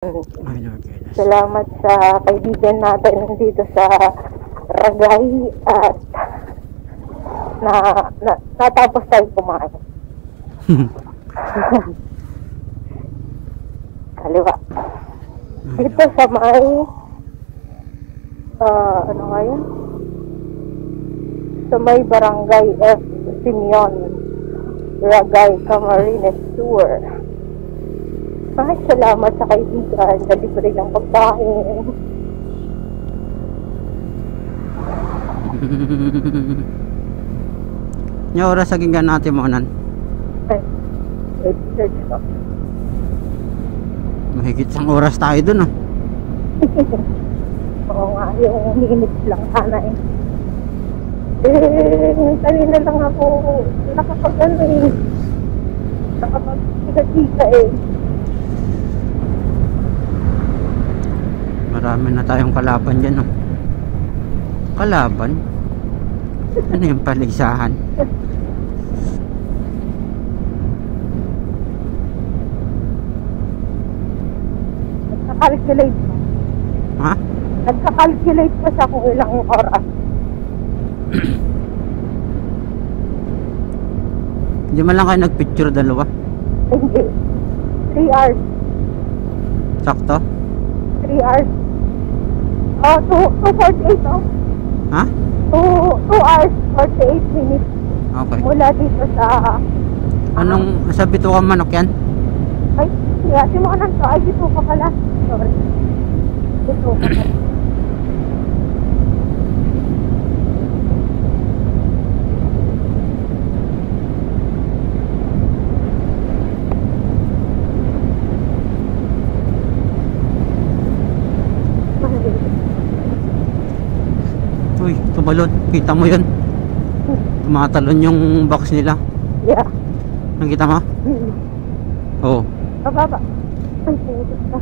Ay, Lord Jesus. Salamat sa kaibigan natin dito sa Ragay at natapos tayo kumain. Kaliwa. Dito sa may ano nga yun? Sa may Barangay F. Simeon, Ragay, Camarines Sur. Ay, salamat sa kaibigan na libre ng pagkain. Yung oras sa ginggan natin mo nan? Ay, search ko. Mahigit sang oras tayo dun ah. Oo nga, yung minutes lang sana eh. Kanina lang ako nakapag-ano eh. Nakapag-tika eh. Marami na tayong kalaban dyan oh. Kalaban? Ano yung palisahan? Nagka-calculate pa. Ha? Nagka-calculate pa siya kung ilang oras. Hindi man lang kayo nagpicture dalawa? Hindi. 3 hours. Sakto? 3 hours. 2:48 oh. Ha? 2 hours 48 minutes. Okay. Mula dito sa... Anong sa bituang manok yan? Ay, siya. Simuanan to. Ay, dito ka pala. Sorry. Dito ka pala. Uy, tumalon. Kita mo yun? Tumatalon yung box nila. Yeah. Nakita mo? Oo. Bababa. Ay, putis ka.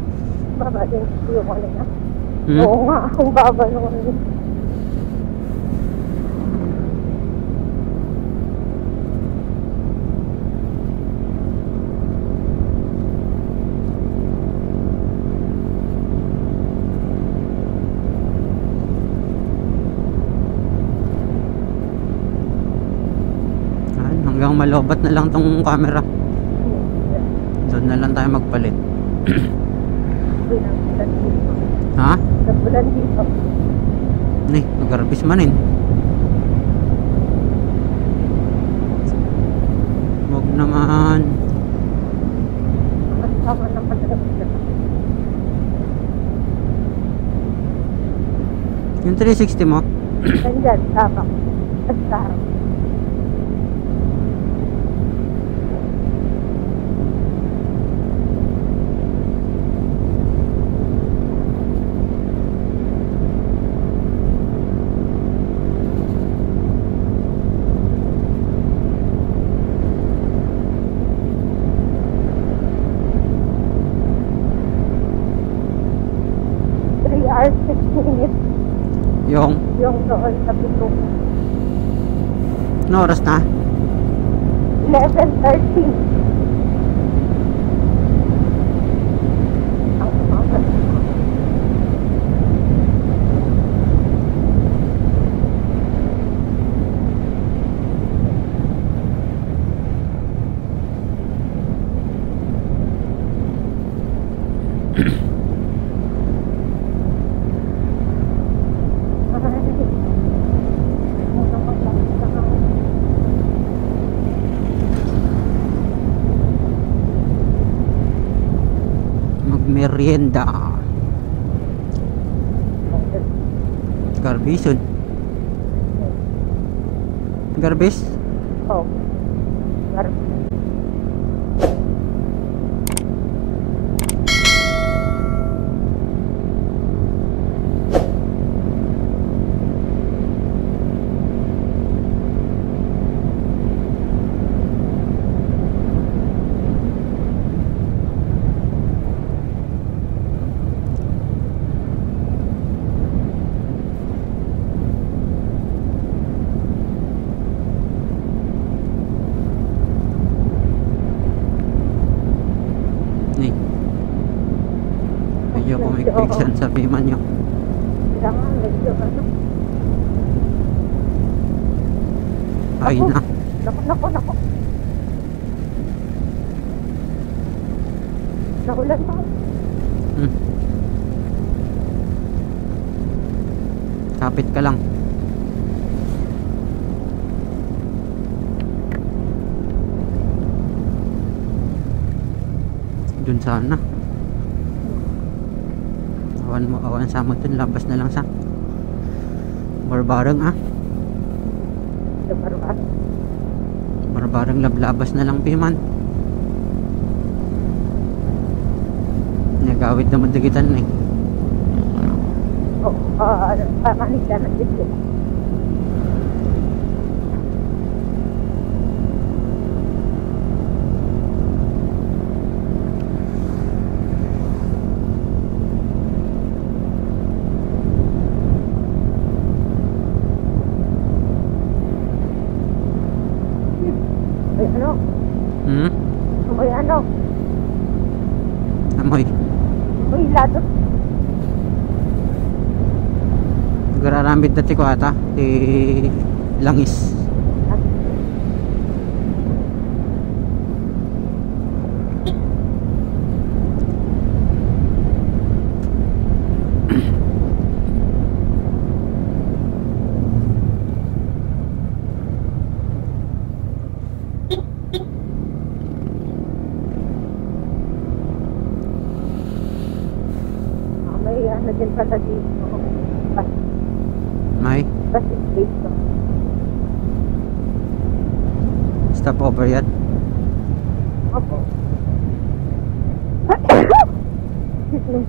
Baba din yung ano na. Hmm? Oo nga, ang baba naman yun. Hanggang malobat na lang tong camera. Doon na lang tayo magpalit. Ha? Nabulan dito. Ay, nagarbis manin. Huwag naman. Kasama naman na. Yung 360 mo? Nandyan, tama. Basta. Hours, 6 minutes. Yung Doon sa Pitung. ano oras na? 11:30. Ang umaga. Magmerienda. Garbison. Garbis? Oh. Medyo pumikpik siya sa Piman nyo. Kaya nga, medyo ano. Ay na. Naku. Naulan pa. Kapit ka lang. Dun sana. Awan sa mo dun. Labas na lang sa Barbarang Barbarang lablabas na lang Piman. Nagawid naman digitan eh. Pamanig ka na dito. Amoy lado. Gararambit dati ko ata langis. Ano din pala dito. May Bus station. stop over yan. Opo. Excuse me.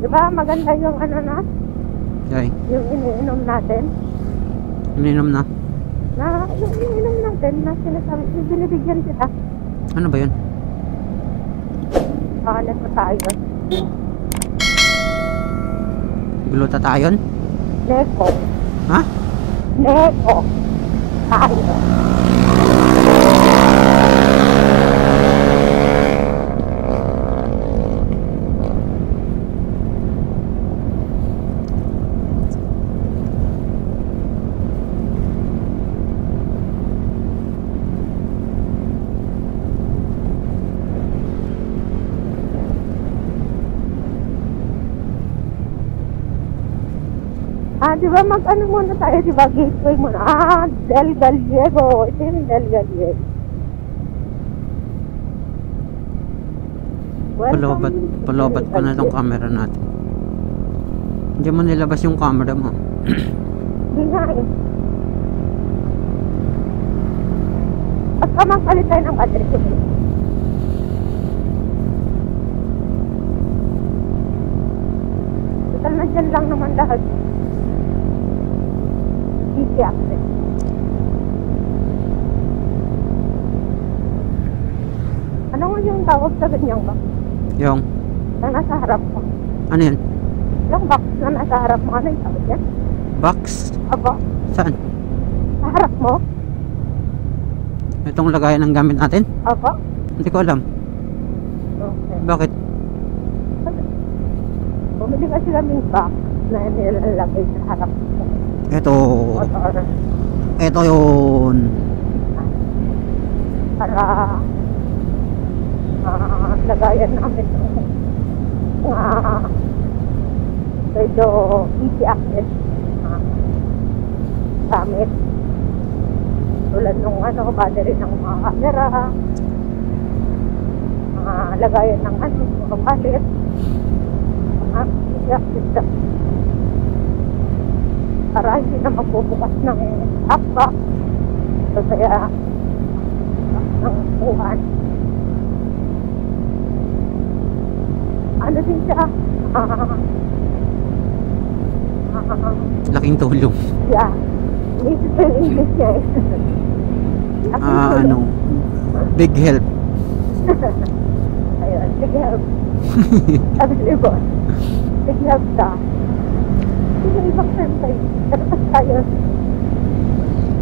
Diba maganda yung ano na? Okay. Yung iniinom natin? Ininom na. Yung iniinom natin na sinasabi, yung binibigyan kita. Ano ba yun? Pakalat na tayo. Glutathione? Neko. Ha? Neko. Tayo. Di ba mag-ano muna tayo, di ba? Gateway muna. Del Gallego. Ito yung Del Gallego. Palobat ko na tong camera natin. Hindi mo nilabas yung camera mo. Hindi nga eh. Pagka magpalit tayo ng battery ko. Total na dyan lang naman lahat. Easy access. Ano nga yung tawag sa ganyang box? Yung? Na nasa harap mo. Ano yun? Yung box na nasa harap mo. Ano yung tawag yan? Box? Aba. Saan? Sa harap mo? Itong lagayan ng gamit natin? Aba. Hindi ko alam. Okay. Bakit? Bumili kasi kaming box na nilalagay sa harap mo. Ito. Motor. Ito yun. Para lagayan namin medyo easy access gamit tulad nung battery ng mga camera, lagayan ng mga palit, easy access para hindi na magbubukas ng backpack o kaya ng buwan. Ano din siya? Laking tulong. Yeah. Native yung English niya eh. Laking tulong. Big help. Ayun, sige help. Sabi ni boss, sige help ka. Sino ibang term tayo? Katapas tayo.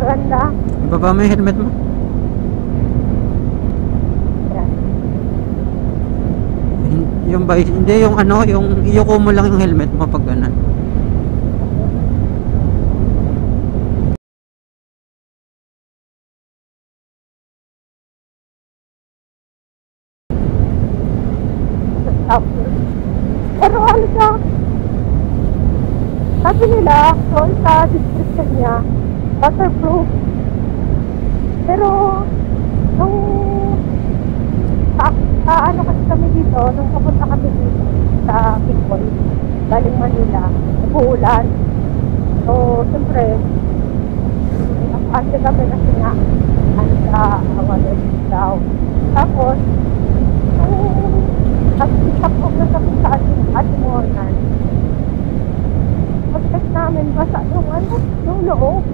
Maganda. Ibaba mo yung helmet mo. Yan. Yung ba, hindi yung ano, yung iyuko mo lang yung helmet mo pag ganun. Tapos, pero ano siya? Sabi nila, so sa description niya, waterproof. Pero, nung ano kasi kami dito, nung papunta kami dito sa Bicol, galing Manila, nag-uulan. So, siyempre, nakapante kami kasi nga, ano sa waterproof daw. Tapos, nag-isap ko na kami sa ating mornan. Pag-check namin, basa yung ano, yung loob.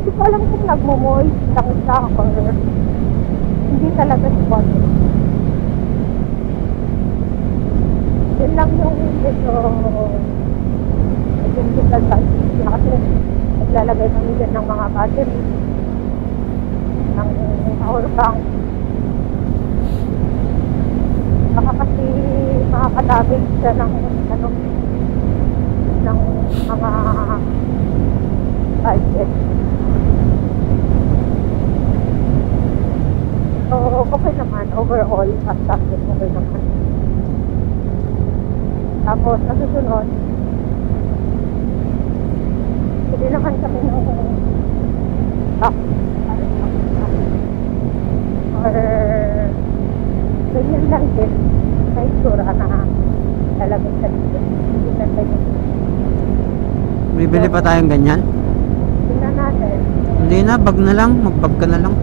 Hindi ko alam kung nagmo-moist lang siya or hindi talaga si water. Yun lang yung medyo difficult kasi naglalagay kami dyan ng mga battery, ng power bank. Baka kasi makakadamage siya ng ano, ng mga budget. So, okay naman. Overall, subject okay naman. Tapos, nasusunod, hindi naman kami ng or ganyan lang din sa isura na talagang sa dito. Hindi na tayo. Bibili pa tayong ganyan? Tingnan natin. Hindi na, bag na lang. Mag-bag ka na lang.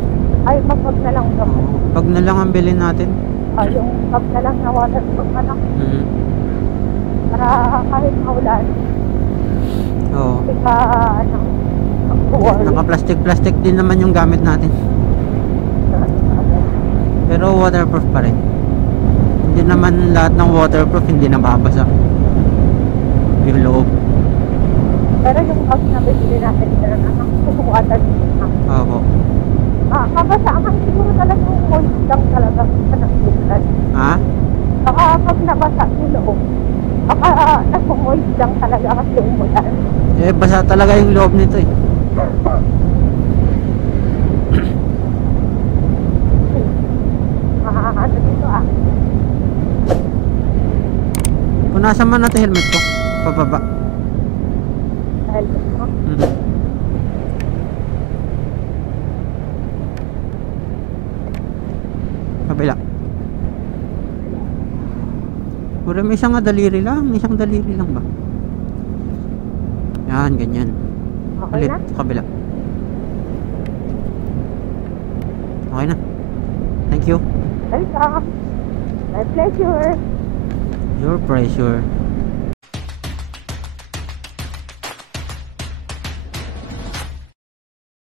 Ay, mag-bag na lang daw. Oo, bag na lang ang bilhin natin. Yung bag na lang na waterproof na lang. Para kahit maulan. Oo. Hindi ka, ano, mag-worry. Naka-plastic din naman yung gamit natin. Pero waterproof pa rin. Hindi naman lahat ng waterproof hindi nababasa yung loob. Pero yung bag na bibili natin dito na waterproof na. Oo. Mabasaan siguro talagang moist lang talaga sa nagsusulat. Ha? Baka pag nabasa yung loob, baka nag-moist lang talaga kasi umulan. Eh, basa talaga yung loob nito eh. Ano dito Punasan man natin helmet ko. Pababa. Dahil ito. Kabila. Pura may isang daliri lang. Isang daliri lang ba? Yan, ganyan. Okay Ulit, na? kabila. Okay na. Thank you. Welcome. My pleasure. Your pressure.